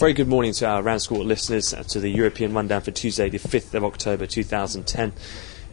Very good morning to our RANsquawk listeners, to the European rundown for Tuesday the 5th of October 2010.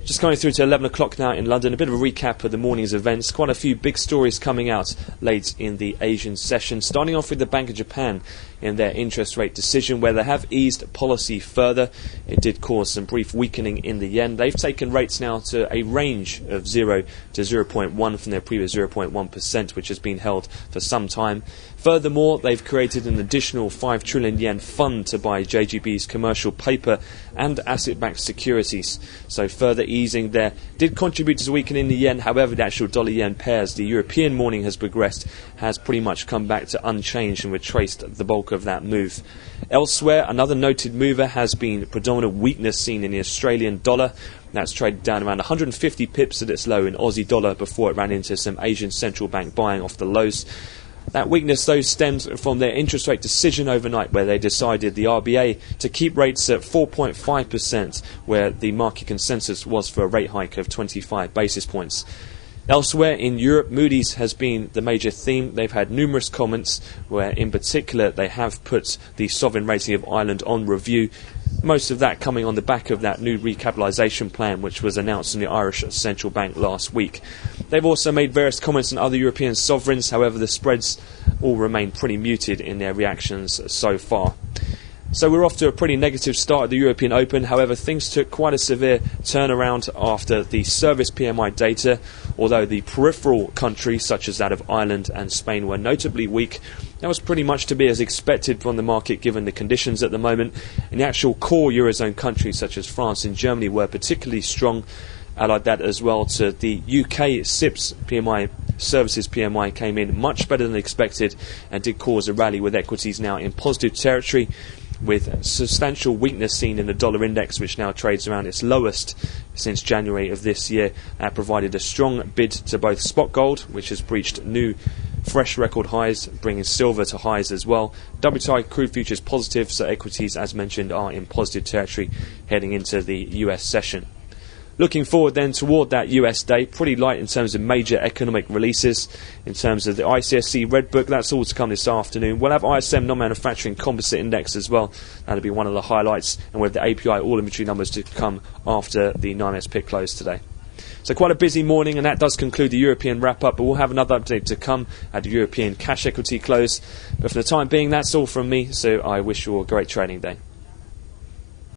Just coming through to 11 o'clock now in London, a bit of a recap of the morning's events. Quite a few big stories coming out late in the Asian session, starting off with the Bank of Japan in their interest rate decision, where they have eased policy further. It did cause some brief weakening in the yen. They've taken rates now to a range of 0 to 0.1 from their previous 0.1%, which has been held for some time. Furthermore, they've created an additional 5 trillion yen fund to buy JGB's commercial paper and asset-backed securities. So further easing there did contribute to weakening the yen. However, the actual dollar-yen pairs, the European morning has progressed, has pretty much come back to unchanged and retraced the bulk of that move. Elsewhere, another noted mover has been predominant weakness seen in the Australian dollar. That's traded down around 150 pips at its low in Aussie dollar before it ran into some Asian central bank buying off the lows. That weakness, though, stems from their interest rate decision overnight, where they decided, the RBA, to keep rates at 4.5%, where the market consensus was for a rate hike of 25 basis points. Elsewhere in Europe, Moody's has been the major theme. They've had numerous comments where, in particular, they have put the sovereign rating of Ireland on review. Most of that coming on the back of that new recapitalisation plan, which was announced in the Irish Central Bank last week. They've also made various comments on other European sovereigns. However, the spreads all remain pretty muted in their reactions so far. So we're off to a pretty negative start at the European Open. However, things took quite a severe turnaround after the service PMI data. Although the peripheral countries, such as that of Ireland and Spain, were notably weak, that was pretty much to be as expected from the market given the conditions at the moment. And the actual core Eurozone countries, such as France and Germany, were particularly strong. Allied that as well to the UK SIPS PMI, services PMI, came in much better than expected and did cause a rally, with equities now in positive territory, with substantial weakness seen in the dollar index, which now trades around its lowest since January of this year. That provided a strong bid to both spot gold, which has breached new fresh record highs, bringing silver to highs as well. WTI crude futures positive, so equities, as mentioned, are in positive territory heading into the US session. Looking forward then toward that US day, pretty light in terms of major economic releases. In terms of the ICSC Red Book, that's all to come this afternoon. We'll have ISM non-manufacturing composite index as well. That'll be one of the highlights, and with the API all inventory numbers to come after the 9S pit close today. So quite a busy morning, and that does conclude the European wrap-up, but we'll have another update to come at the European cash equity close. But for the time being, that's all from me, so I wish you all a great trading day.